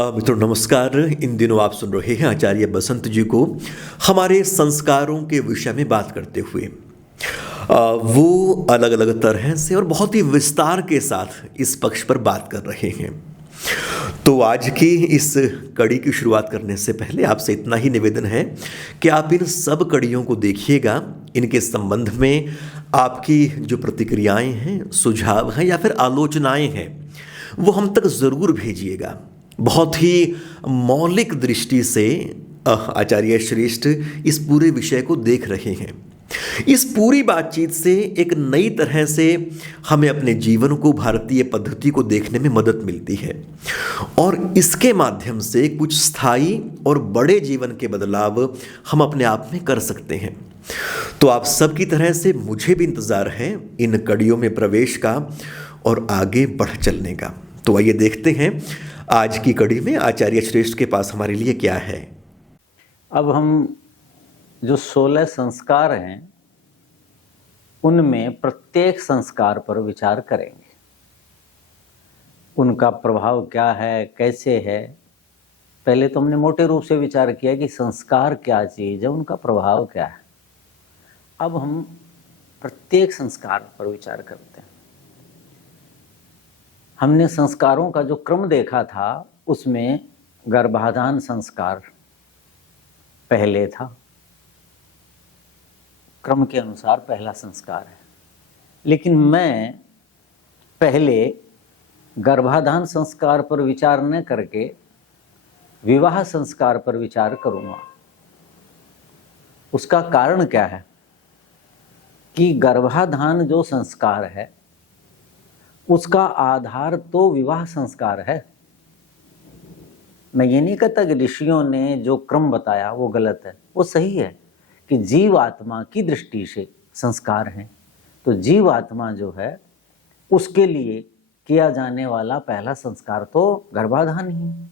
मित्रों नमस्कार। इन दिनों आप सुन रहे हैं आचार्य बसंत जी को हमारे संस्कारों के विषय में बात करते हुए। वो अलग अलग तरह से और बहुत ही विस्तार के साथ इस पक्ष पर बात कर रहे हैं। तो आज की इस कड़ी की शुरुआत करने से पहले आपसे इतना ही निवेदन है कि आप इन सब कड़ियों को देखिएगा। इनके संबंध में आपकी जो प्रतिक्रियाएं हैं, सुझाव हैं या फिर आलोचनाएं हैं, वो हम तक ज़रूर भेजिएगा। बहुत ही मौलिक दृष्टि से आचार्य श्रेष्ठ इस पूरे विषय को देख रहे हैं। इस पूरी बातचीत से एक नई तरह से हमें अपने जीवन को, भारतीय पद्धति को देखने में मदद मिलती है और इसके माध्यम से कुछ स्थायी और बड़े जीवन के बदलाव हम अपने आप में कर सकते हैं। तो आप सबकी तरह से मुझे भी इंतज़ार है इन कड़ियों में प्रवेश का और आगे बढ़ चलने का। तो आइए देखते हैं आज की कड़ी में आचार्य श्रेष्ठ के पास हमारे लिए क्या है। अब हम जो 16 संस्कार हैं उनमें प्रत्येक संस्कार पर विचार करेंगे। उनका प्रभाव क्या है, कैसे है। पहले तो हमने मोटे रूप से विचार किया कि संस्कार क्या चीज़ है, उनका प्रभाव क्या है। अब हम प्रत्येक संस्कार पर विचार करते हैं। हमने संस्कारों का जो क्रम देखा था उसमें गर्भाधान संस्कार पहले था, क्रम के अनुसार पहला संस्कार है। लेकिन मैं पहले गर्भाधान संस्कार पर विचार न करके विवाह संस्कार पर विचार करूंगा। उसका कारण क्या है कि गर्भाधान जो संस्कार है उसका आधार तो विवाह संस्कार है। मैं ये नहीं कहता कि ऋषियों ने जो क्रम बताया वो गलत है, वो सही है कि जीव आत्मा की दृष्टि से संस्कार हैं। तो जीव आत्मा जो है उसके लिए किया जाने वाला पहला संस्कार तो गर्भाधान ही।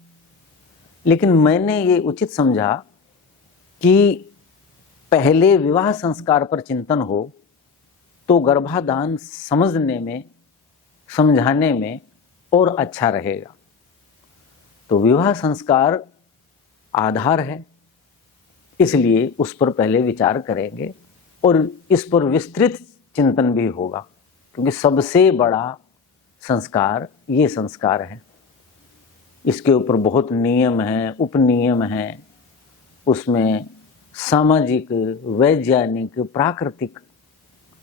लेकिन मैंने ये उचित समझा कि पहले विवाह संस्कार पर चिंतन हो तो गर्भाधान समझने में, समझाने में और अच्छा रहेगा। तो विवाह संस्कार आधार है, इसलिए उस पर पहले विचार करेंगे और इस पर विस्तृत चिंतन भी होगा, क्योंकि सबसे बड़ा संस्कार ये संस्कार है। इसके ऊपर बहुत नियम हैं, उपनियम हैं, उसमें सामाजिक, वैज्ञानिक, प्राकृतिक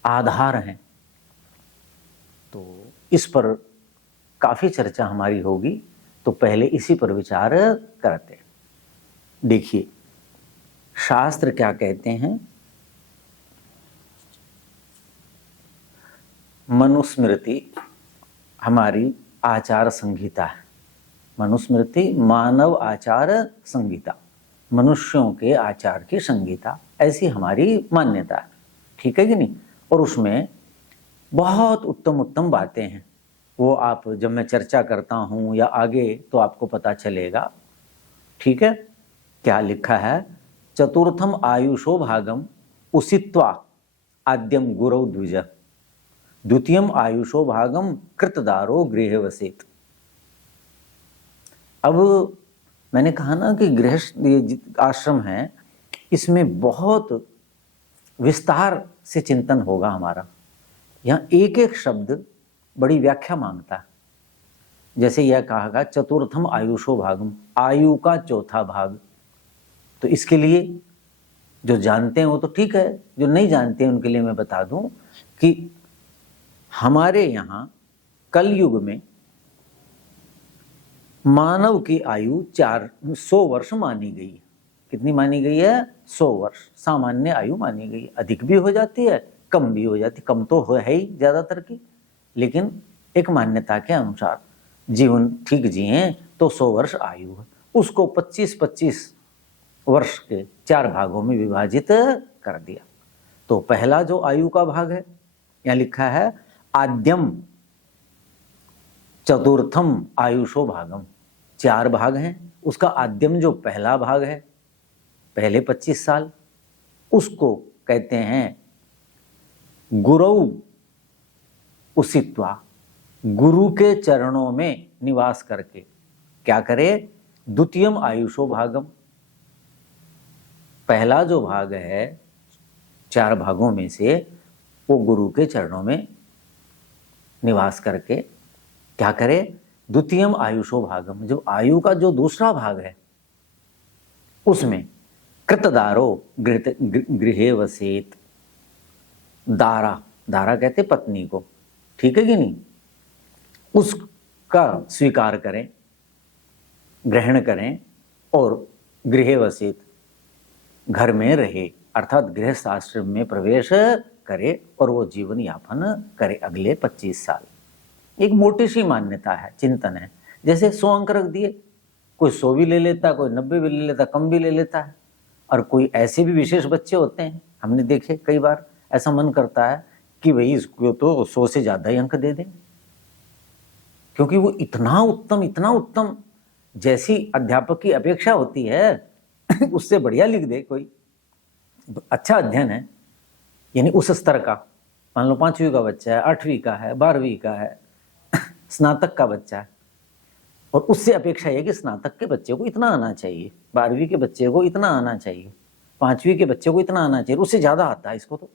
आधार हैं। तो इस पर काफ़ी चर्चा हमारी होगी, तो पहले इसी पर विचार करते हैं। देखिए शास्त्र क्या कहते हैं। मनुस्मृति हमारी आचार संहिता है। मनुस्मृति मानव आचार संहिता, मनुष्यों के आचार की संहिता, ऐसी हमारी मान्यता है। ठीक है कि नहीं। और उसमें बहुत उत्तम उत्तम बातें हैं। वो आप जब मैं चर्चा करता हूँ या आगे तो आपको पता चलेगा। ठीक है। क्या लिखा है। चतुर्थम आयुषो भागम उसित्वा आद्यम गुरौ द्विज, द्वितीयम आयुषो भागम कृतदारो गृहे वसेत। अब मैंने कहा ना कि गृहस्थ आश्रम है, इसमें बहुत विस्तार से चिंतन होगा हमारा। यहाँ एक एक शब्द बड़ी व्याख्या मांगता है। जैसे यह कहा चतुर्थम आयुषो भागम, आयु का चौथा भाग। तो इसके लिए जो जानते हैं वो तो ठीक है, जो नहीं जानते हैं उनके लिए मैं बता दूं कि हमारे यहाँ कलयुग में मानव की आयु 100 वर्ष मानी गई है। कितनी मानी गई है। 100 वर्ष सामान्य आयु मानी गई है। अधिक भी हो जाती है, कम भी हो जाती। कम तो है ही ज़्यादातर की, लेकिन एक मान्यता के अनुसार जीवन ठीक जिए तो 100 वर्ष आयु है। उसको 25-25 वर्ष के 4 भागों में विभाजित कर दिया। तो पहला जो आयु का भाग है, यहाँ लिखा है आद्यम चतुर्थम आयुषो भागम। 4 भाग हैं, उसका आद्यम जो पहला भाग है, पहले 25 साल, उसको कहते हैं गुरौ उसित्वा। गुरु के चरणों में निवास करके क्या करे, द्वितीयम आयुषो भागम, पहला जो भाग है 4 भागों में से वो गुरु के चरणों में निवास करके क्या करे, द्वितीयम आयुषो भागम, जो आयु का जो दूसरा भाग है उसमें कृतदारो गृहे वसेत, दारा, दारा कहते पत्नी को, ठीक है कि नहीं, उसका स्वीकार करें, ग्रहण करें और गृहे वसेत, घर में रहे, अर्थात गृहस्थ आश्रम में प्रवेश करे और वो जीवन यापन करे अगले 25 साल। एक मोटी सी मान्यता है, चिंतन है। जैसे 100 अंक रख दिए, कोई 100 भी ले लेता, कोई 90 भी ले लेता, कम भी ले लेता है। और कोई ऐसे भी विशेष बच्चे होते हैं, हमने देखे कई बार, ऐसा मन करता है कि भाई इसको तो 100 से ज़्यादा ही अंक दे दें, क्योंकि वो इतना उत्तम जैसी अध्यापक की अपेक्षा होती है उससे बढ़िया लिख दे कोई, अच्छा अध्ययन है, यानी उस स्तर का। मान लो 5वीं का बच्चा है, 8वीं का है, 12वीं का है, स्नातक का बच्चा है, और उससे अपेक्षा है कि स्नातक के बच्चे को इतना आना चाहिए, 12वीं के बच्चे को इतना आना चाहिए, 5वीं के बच्चे को इतना आना चाहिए, उससे ज़्यादा आता है इसको तो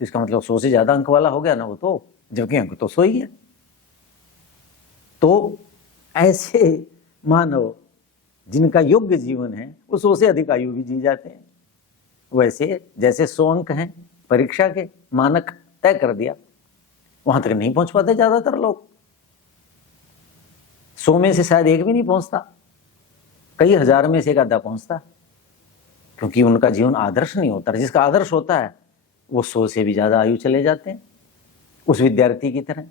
इसका मतलब 100 से ज़्यादा अंक वाला हो गया ना वो तो, जबकि अंक तो 100 ही है। तो ऐसे मानव जिनका योग्य जीवन है वो 100 से अधिक आयु भी जी जाते हैं। वैसे जैसे 100 अंक हैं परीक्षा के, मानक तय कर दिया, वहां तक नहीं पहुंच पाते ज्यादातर लोग। 100 में से शायद एक भी नहीं पहुंचता, कई हजार में से एक आधा पहुंचता, क्योंकि उनका जीवन आदर्श नहीं होता। जिसका आदर्श होता है वो 100 से भी ज्यादा आयु चले जाते हैं, उस विद्यार्थी की तरह।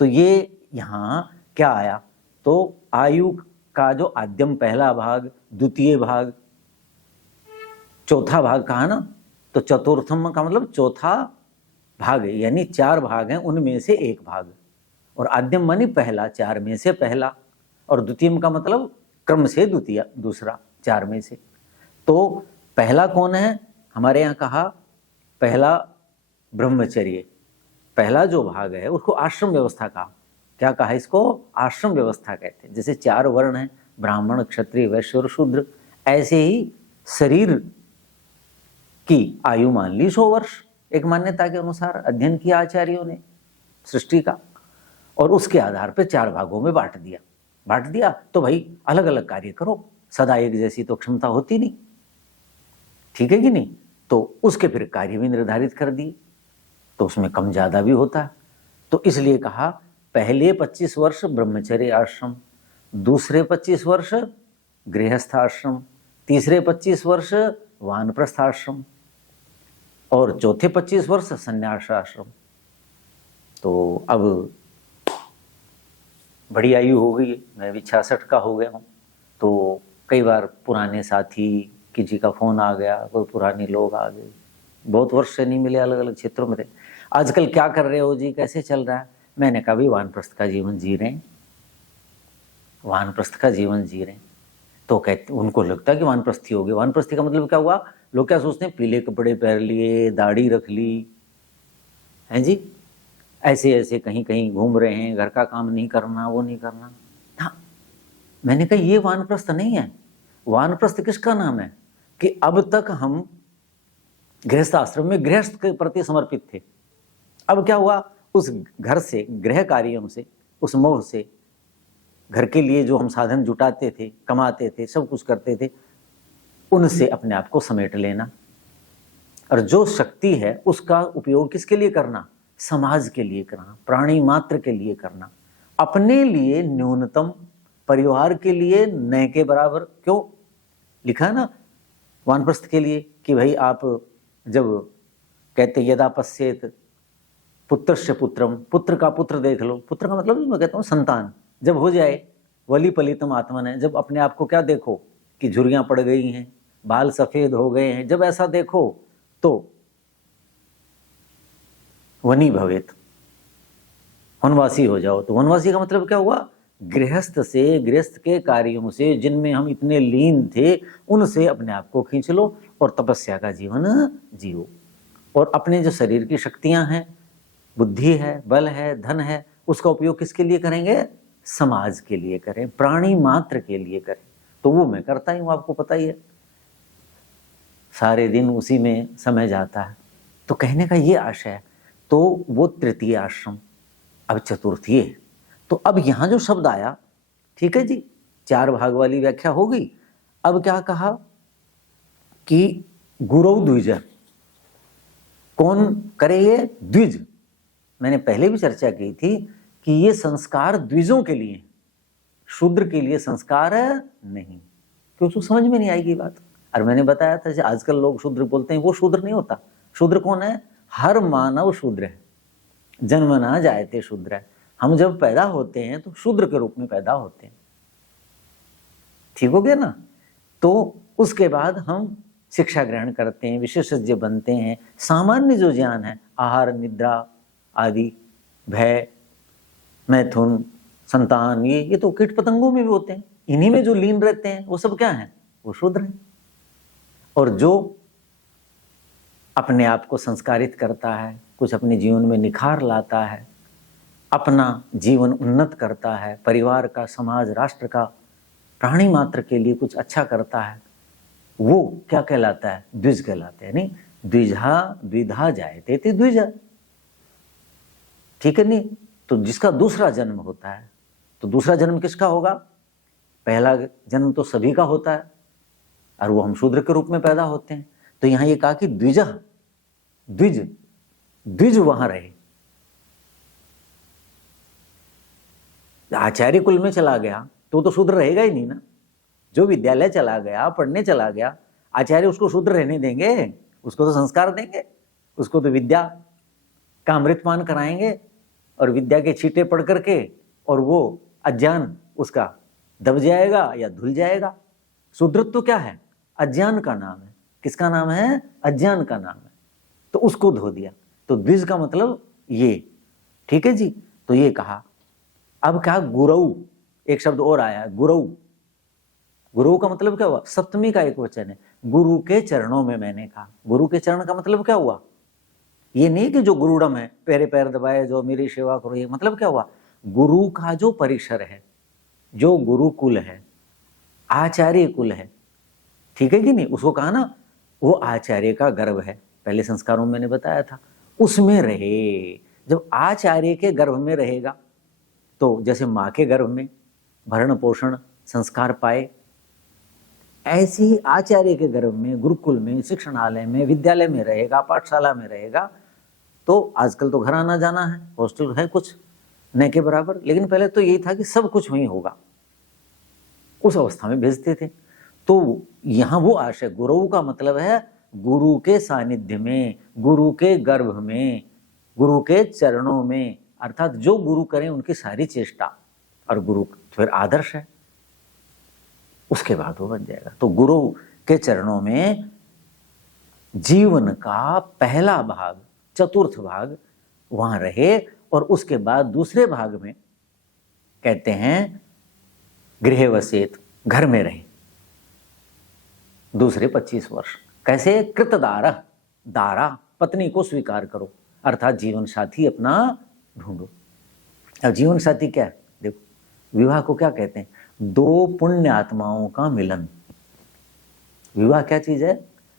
तो ये यहाँ क्या आया, तो आयु का जो आद्यम पहला भाग, द्वितीय भाग, चौथा भाग कहा ना, तो चतुर्थम का मतलब चौथा भाग है, यानी 4 भाग हैं, उनमें से एक भाग। और आद्यम मानी पहला, 4 में से पहला, और द्वितीयम का मतलब क्रम से द्वितीय, दूसरा 4 में से। तो पहला कौन है, हमारे यहाँ कहा पहला ब्रह्मचर्य, पहला जो भाग है उसको आश्रम व्यवस्था कहा। क्या कहा इसको, आश्रम व्यवस्था कहते हैं। जैसे 4 वर्ण हैं, ब्राह्मण, क्षत्रिय, वैश्य और शूद्र, ऐसे ही शरीर की आयु मान ली 100 वर्ष, एक मान्यता के अनुसार अध्ययन किया आचार्यों ने सृष्टि का, और उसके आधार पर 4 भागों में बांट दिया। तो भाई अलग अलग कार्य करो, सदा एक जैसी तो क्षमता होती नहीं, ठीक है कि नहीं। तो उसके फिर कार्य भी निर्धारित कर दिए, तो उसमें कम ज्यादा भी होता है। तो इसलिए कहा पहले 25 वर्ष ब्रह्मचर्य आश्रम, दूसरे 25 वर्ष गृहस्थ आश्रम, तीसरे 25 वर्ष वानप्रस्थ आश्रम, और चौथे 25 वर्ष संन्यास आश्रम। तो अब बड़ी आयु हो गई है, मैं भी 66 का हो गया हूँ। तो कई बार पुराने साथी, किसी का फोन आ गया, कोई पुराने लोग आ गए, बहुत वर्ष से नहीं मिले, अलग अलग क्षेत्रों में थे। आजकल क्या कर रहे हो जी, कैसे चल रहा है? मैंने कहा भी वानप्रस्थ का जीवन जी रहे हैं, वानप्रस्थ का जीवन जी रहे हैं। तो कहते, उनको लगता है कि वानप्रस्थी हो गए। वानप्रस्थी का मतलब क्या हुआ, लोग क्या सोचते हैं, पीले कपड़े पहन लिए, दाढ़ी रख ली, हैं जी, ऐसे ऐसे कहीं कहीं घूम रहे हैं, घर का काम नहीं करना, वो नहीं करना। हाँ, मैंने कहा ये वानप्रस्थ नहीं है। वानप्रस्थ किसका नाम है कि अब तक हम गृहस्थ आश्रम में गृहस्थ के प्रति समर्पित थे। अब क्या हुआ, उस घर से, गृह कार्यों से, उस मोह से, घर के लिए जो हम साधन जुटाते थे, कमाते थे, सब कुछ करते थे, उनसे अपने आप को समेट लेना, और जो शक्ति है उसका उपयोग किसके लिए करना, समाज के लिए करना, प्राणी मात्र के लिए करना, अपने लिए न्यूनतम, परिवार के लिए न के बराबर। क्यों लिखा है ना वानप्रस्थ के लिए कि भाई आप जब कहते यदा पश्येत पुत्रस्य पुत्रम, पुत्र का पुत्र देख लो, पुत्र का मतलब मैं कहता हूँ संतान, जब हो जाए, वली पलितम आत्मन है, जब अपने आप को क्या देखो कि झुर्रियां पड़ गई हैं, बाल सफेद हो गए हैं, जब ऐसा देखो तो वनी भवेत, वनवासी हो जाओ। तो वनवासी का मतलब क्या हुआ, गृहस्थ से, गृहस्थ के कार्यों से जिनमें हम इतने लीन थे, उनसे अपने आप को खींच लो और तपस्या का जीवन जियो। और अपने जो शरीर की शक्तियां हैं, बुद्धि है, बल है, धन है, उसका उपयोग किसके लिए करेंगे, समाज के लिए करें, प्राणी मात्र के लिए करें। तो वो मैं करता ही हूँ, आपको पता ही है, सारे दिन उसी में समय जाता है। तो कहने का ये आशय है। तो वो तृतीय आश्रम, अब चतुर्थी है। तो अब यहां जो शब्द आया, ठीक है जी, 4 भाग वाली व्याख्या हो गई। अब क्या कहा कि गुरु द्विज, कौन करे ये? द्विज। मैंने पहले भी चर्चा की थी कि ये संस्कार द्विजों के लिए, शूद्र के लिए संस्कार नहीं, क्यों? उसको समझ में नहीं आएगी बात। और मैंने बताया था कि आजकल लोग शूद्र बोलते हैं, वो शूद्र नहीं होता। शूद्र कौन है? हर मानव शूद्र है, जन्मना जायते शूद्र है। हम जब पैदा होते हैं तो शूद्र के रूप में पैदा होते हैं, ठीक हो गया ना? तो उसके बाद हम शिक्षा ग्रहण करते हैं, विशेषज्ञ बनते हैं। सामान्य जो ज्ञान है, आहार निद्रा आदि, भय, मैथुन, संतान, ये तो कीट पतंगों में भी होते हैं। इन्हीं में जो लीन रहते हैं वो सब क्या है? वो शूद्र हैं। और जो अपने आप को संस्कारित करता है, कुछ अपने जीवन में निखार लाता है, अपना जीवन उन्नत करता है, परिवार का, समाज, राष्ट्र का, प्राणी मात्र के लिए कुछ अच्छा करता है, वो क्या कहलाता है? द्विज कहलाते हैं। नहीं, द्विजा द्विधा जायते थे द्विजा, ठीक है नहीं? तो जिसका दूसरा जन्म होता है, तो दूसरा जन्म किसका होगा? पहला जन्म तो सभी का होता है, और वो हम शूद्र के रूप में पैदा होते हैं। तो यहां ये कहा कि द्विजा, द्विज, द्विज वहां रहे। आचार्य कुल में चला गया तो शूद्र रहेगा ही नहीं ना। जो विद्यालय चला गया, पढ़ने चला गया, आचार्य उसको शूद्र रहने देंगे? उसको तो संस्कार देंगे, उसको तो विद्या का अमृतपान कराएंगे, और विद्या के छींटे पढ़ करके, और वो अज्ञान उसका दब जाएगा या धुल जाएगा। शूद्रत्व तो क्या है? अज्ञान का नाम है। किसका नाम है? अज्ञान का नाम है। तो उसको धो दिया। तो द्विज का मतलब ये, ठीक है जी। तो ये कहा। अब क्या? गुरु, एक शब्द और आया है, गुरु। गुरु का मतलब क्या हुआ? सप्तमी का एक वचन है। गुरु के चरणों में, मैंने कहा गुरु के चरण का मतलब क्या हुआ? ये नहीं कि जो गुरुडम है, पैरे पैर दबाए, जो मेरी सेवा करो, ये मतलब क्या हुआ? गुरु का जो परिसर है, जो गुरुकुल है, आचार्य कुल है, ठीक है कि नहीं? उसको कहा ना, वो आचार्य का गर्भ है। पहले संस्कारों में मैंने बताया था, उसमें रहे। जब आचार्य के गर्भ में रहेगा, तो जैसे माँ के गर्भ में भरण पोषण संस्कार पाए, ऐसे ही आचार्य के गर्भ में, गुरुकुल में, शिक्षणालय में, विद्यालय में रहेगा, पाठशाला में रहेगा। तो आजकल तो घर आना जाना है, हॉस्टल है कुछ न के बराबर, लेकिन पहले तो यही था कि सब कुछ वहीं होगा। उस अवस्था में भेजते थे। तो यहां वो आशय, गुरु का मतलब है गुरु के सानिध्य में, गुरु के गर्भ में, गुरु के चरणों में, अर्थात जो गुरु करें उनकी सारी चेष्टा, और गुरु फिर आदर्श है, उसके बाद वो बन जाएगा। तो गुरु के चरणों में जीवन का पहला भाग, चतुर्थ भाग वहां रहे, और उसके बाद दूसरे भाग में कहते हैं गृह वसेत, घर में रहे दूसरे 25 वर्ष। कैसे? कृतदारा, दारा, पत्नी को स्वीकार करो, अर्थात जीवन साथी अपना ढूंढो। अब जीवन साथी क्या है? देखो, विवाह को क्या कहते हैं? 2 पुण्य आत्माओं का मिलन। विवाह क्या चीज है?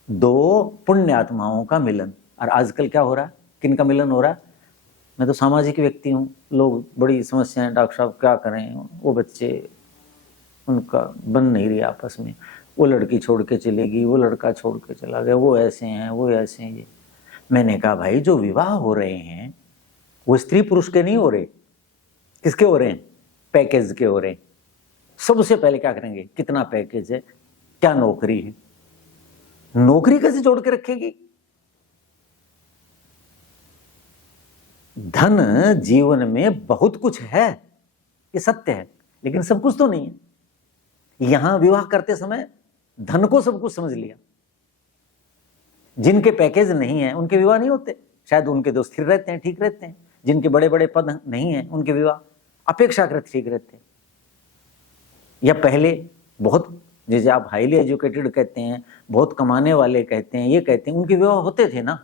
2 पुण्य आत्माओं का मिलन। और आजकल क्या हो रहा है? किन का मिलन हो रहा है? मैं तो सामाजिक व्यक्ति हूँ, लोग बड़ी समस्याएं, डॉक्टर साहब क्या करें, वो बच्चे उनका बन नहीं रही आपस में, वो लड़की छोड़ के चलेगी, वो लड़का छोड़ के चला गया, वो ऐसे हैं, वो ऐसे हैं। ये मैंने कहा भाई, जो विवाह हो रहे हैं वो स्त्री पुरुष के नहीं हो रहे। किसके हो रहे हैं? पैकेज के हो रहे हैं। सबसे पहले क्या करेंगे? कितना पैकेज है, क्या नौकरी है, नौकरी कैसे जोड़ के रखेगी? धन जीवन में बहुत कुछ है, ये सत्य है, लेकिन सब कुछ तो नहीं है। यहां विवाह करते समय धन को सब कुछ समझ लिया। जिनके पैकेज नहीं है उनके विवाह नहीं होते, शायद उनके दोस्त स्थिर रहते हैं, ठीक रहते हैं। जिनके बड़े बड़े पद नहीं है उनके विवाह अपेक्षाकृत ठीक रहते हैं। या पहले बहुत, जैसे आप हाईली एजुकेटेड कहते हैं, बहुत कमाने वाले कहते हैं, ये कहते हैं, उनके विवाह होते थे ना।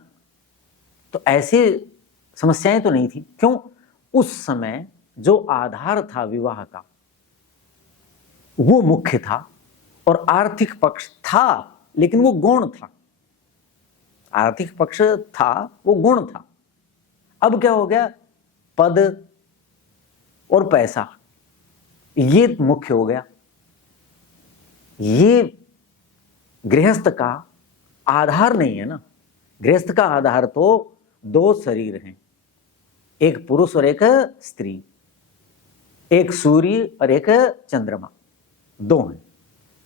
तो ऐसे समस्याएं तो नहीं थी। क्यों? उस समय जो आधार था विवाह का वो मुख्य था, और आर्थिक पक्ष था लेकिन वो गौण था। आर्थिक पक्ष था, वो गुण था। अब क्या हो गया, पद और पैसा ये मुख्य हो गया। ये गृहस्थ का आधार नहीं है ना। गृहस्थ का आधार तो दो शरीर हैं, एक पुरुष और एक स्त्री, एक सूर्य और एक चंद्रमा, दो हैं।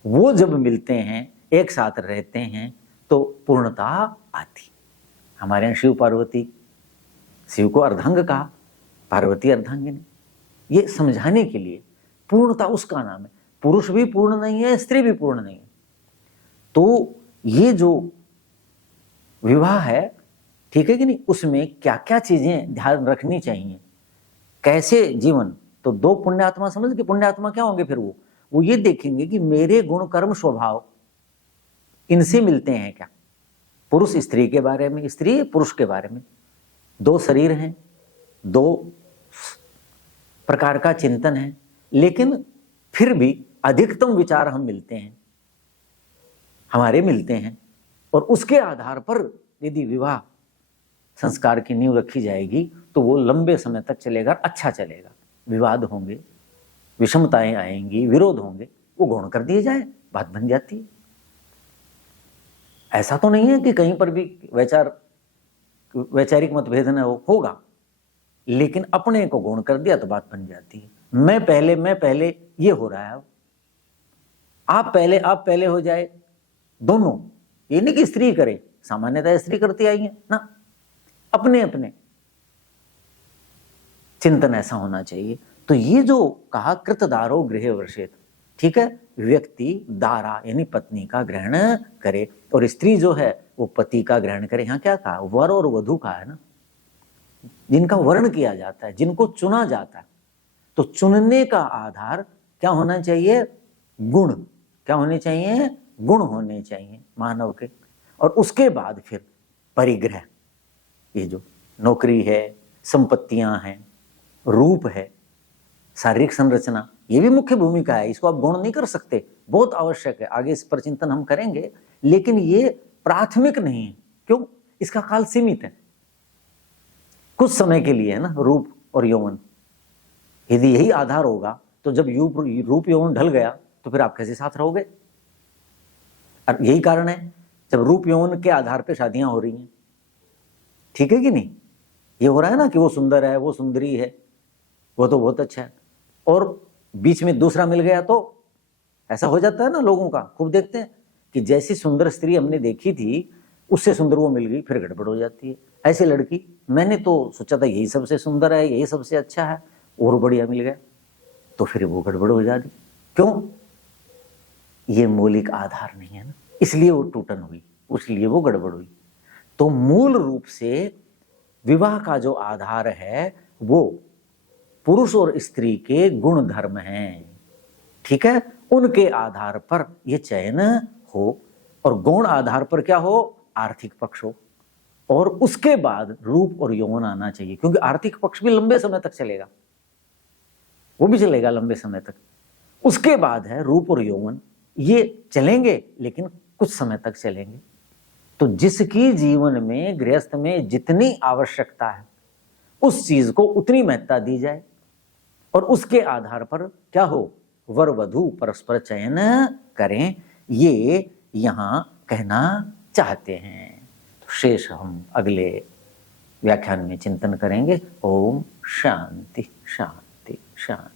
वो जब मिलते हैं, एक साथ रहते हैं, तो पूर्णता आती। हमारे यहाँ शिव पार्वती, शिव को अर्धांग कहा, पार्वती अर्धांगिनी। ये समझाने के लिए पूर्णता उसका नाम है। पुरुष भी पूर्ण नहीं है, स्त्री भी पूर्ण नहीं है। तो ये जो विवाह है, ठीक है कि नहीं, उसमें क्या क्या चीजें ध्यान रखनी चाहिए, कैसे जीवन। तो दो पुण्यात्मा समझ के, पुण्यात्मा क्या होंगे फिर वो ये देखेंगे कि मेरे गुण कर्म स्वभाव इनसे मिलते हैं क्या। पुरुष स्त्री के बारे में, स्त्री पुरुष के बारे में, दो शरीर हैं, दो प्रकार का चिंतन है, लेकिन फिर भी अधिकतम विचार हम मिलते हैं, हमारे मिलते हैं। और उसके आधार पर यदि विवाह संस्कार की नींव रखी जाएगी तो वो लंबे समय तक चलेगा, अच्छा चलेगा। विवाद होंगे, विषमताएं आएंगी, विरोध होंगे, वो गौण कर दिए जाए, बात बन जाती है। ऐसा तो नहीं है कि कहीं पर भी वैचारिक मतभेद न होगा, लेकिन अपने को गौण कर दिया तो बात बन जाती है। मैं पहले ये हो रहा है। आप पहले हो जाए, दोनों। ये नहीं कि स्त्री करे, सामान्यतः स्त्री करती आई है ना, अपने अपने चिंतन ऐसा होना चाहिए। तो ये जो कहा कृतदारो गृहे वर्षेत, ठीक है, व्यक्ति दारा यानी पत्नी का ग्रहण करे, और स्त्री जो है वो पति का ग्रहण करे। यहाँ क्या कहा, वर और वधू का है ना, जिनका वर्ण किया जाता है, जिनको चुना जाता है। तो चुनने का आधार क्या होना चाहिए, गुण। क्या होने चाहिए, गुण होने चाहिए मानव के। और उसके बाद फिर परिग्रह, ये जो नौकरी है, संपत्तियां हैं, रूप है, शारीरिक संरचना, ये भी मुख्य भूमिका है। इसको आप गौण नहीं कर सकते, बहुत आवश्यक है। आगे इस पर चिंतन हम करेंगे, लेकिन ये प्राथमिक नहीं है। क्यों, इसका काल सीमित है, कुछ समय के लिए है ना, रूप और यौवन। यदि यही आधार होगा तो जब रूप यौवन ढल गया तो फिर आप कैसे साथ रहोगे। और यही कारण है जब रूप यौवन के आधार पे शादियां हो रही हैं, ठीक है कि नहीं। ये हो रहा है ना कि वो सुंदर है, वो सुंदरी है, वो तो बहुत अच्छा है, और बीच में दूसरा मिल गया तो ऐसा हो जाता है ना। लोगों का खूब देखते हैं कि जैसी सुंदर स्त्री हमने देखी थी, उससे सुंदर वो मिल गई, फिर गड़बड़ हो जाती है। ऐसी लड़की, मैंने तो सोचा था यही सबसे सुंदर है, यही सबसे अच्छा है, और बढ़िया मिल गया, तो फिर वो गड़बड़ हो जाती। क्यों, ये मौलिक आधार नहीं है ना, इसलिए वो टूटन हुई, उसलिए वो गड़बड़ हुई। तो मूल रूप से विवाह का जो आधार है वो पुरुष और स्त्री के गुण धर्म हैं, ठीक है। उनके आधार पर ये चयन हो, और गौण आधार पर क्या हो, आर्थिक पक्ष हो, और उसके बाद रूप और यौवन आना चाहिए। क्योंकि आर्थिक पक्ष भी लंबे समय तक चलेगा, वो भी चलेगा लंबे समय तक। उसके बाद है रूप और यौवन, ये चलेंगे लेकिन कुछ समय तक चलेंगे। तो जिसकी जीवन में, गृहस्थ में जितनी आवश्यकता है, उस चीज को उतनी महत्ता दी जाए, और उसके आधार पर क्या हो, वर वधू परस्पर चयन करें, ये यहां कहना चाहते हैं। तो शेष हम अगले व्याख्यान में चिंतन करेंगे। ओम शांति शांति शांति।